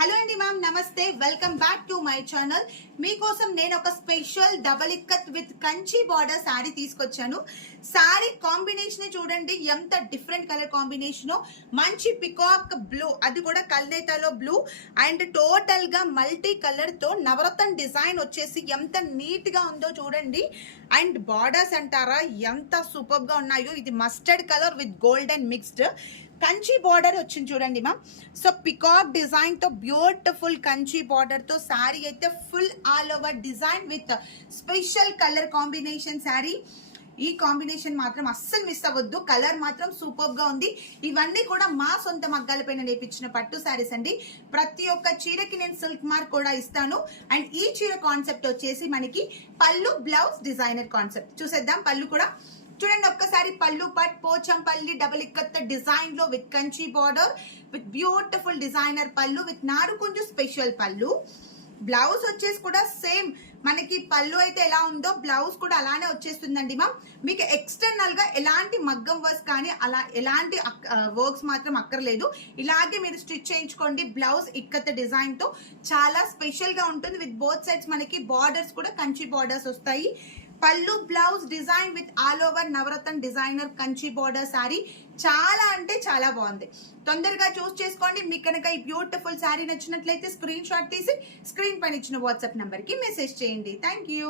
Hello అండి ma'am, నమస్తే. Welcome back to my channel. మీకోసం నేను ఒక special double ikat with Kanchi border sari తీసుకొచ్చాను. శారీ కాంబినేషన్ చూడండి, ఎంత డిఫరెంట్ కలర్ కాంబినేషన్. మంచి పికాక్ బ్లూ, అది కూడా కల్నేతాలో బ్లూ అండ్ టోటల్ గా మల్టీ కలర్ తో నవరత్న డిజైన్ వచ్చేసి ఎంత నీట్ గా ఉందో చూడండి. అండ్ బార్డర్స్ అంటారా ఎంత సూపర్ గా ఉన్నాయో. ఇది mustard colour with golden mixed Kanchi border వచ్చింది చూడండి మ్యామ్. సో పికాక్ డిజైన్ తో బ్యూటిఫుల్ కంచి బార్డర్ తో శారీ అయితే full all over design with special colour combination sari. ఈ కాంబినేషన్ మాత్రం అస్సలు మిస్ అవ్వద్దు. కలర్ మాత్రం సూపర్ గా ఉంది. ఇవన్నీ కూడా మా సొంత మగ్గాల పైన నేర్పించిన పట్టు శారీస్ అండి. ప్రతి ఒక్క చీరకి నేను సిల్క్ మార్క్ కూడా ఇస్తాను. అండ్ ఈ చీర కాన్సెప్ట్ వచ్చేసి మనకి పళ్ళు బ్లౌజ్ డిజైనర్ కాన్సెప్ట్. చూసేద్దాం పళ్ళు కూడా చూడండి ఒక్కసారి. పళ్ళు పట్ పోచంపల్లి డబుల్ ఇక్కత్ డిజైన్ లో with Kanchi border with beautiful designer పళ్ళు విత్ నారుకుంజు స్పెషల్ పళ్ళు. బ్లౌజ్ వచ్చేసి కూడా సేమ్ మనకి పళ్ళు అయితే ఎలా ఉందో బ్లౌజ్ కూడా అలానే వచ్చేస్తుందండి మ్యామ్. మీకు ఎక్స్టర్నల్ గా ఎలాంటి మగ్గం వర్క్స్ కానీ అలా ఎలాంటి వర్క్స్ మాత్రం అక్కర్లేదు. ఇలాగే మీరు స్టిచ్ చేయించుకోండి. బ్లౌజ్ ఇక్కత్ డిజైన్ తో చాలా స్పెషల్ గా ఉంటుంది. విత్ బోత్ సైడ్స్ మనకి బార్డర్స్ కూడా కంచి బార్డర్స్ వస్తాయి. Pallu blouse design with all over navaratna designer Kanchi border sari చాలా అంటే చాలా బాగుంది. తొందరగా చూస్ చేసుకోండి. మీకు కనుక ఈ బ్యూటిఫుల్ శారీ నచ్చినట్లయితే స్క్రీన్ షాట్ తీసి స్క్రీన్ పైన ఇచ్చిన వాట్సాప్ నంబర్ కి మెసేజ్ చేయండి. Thank you.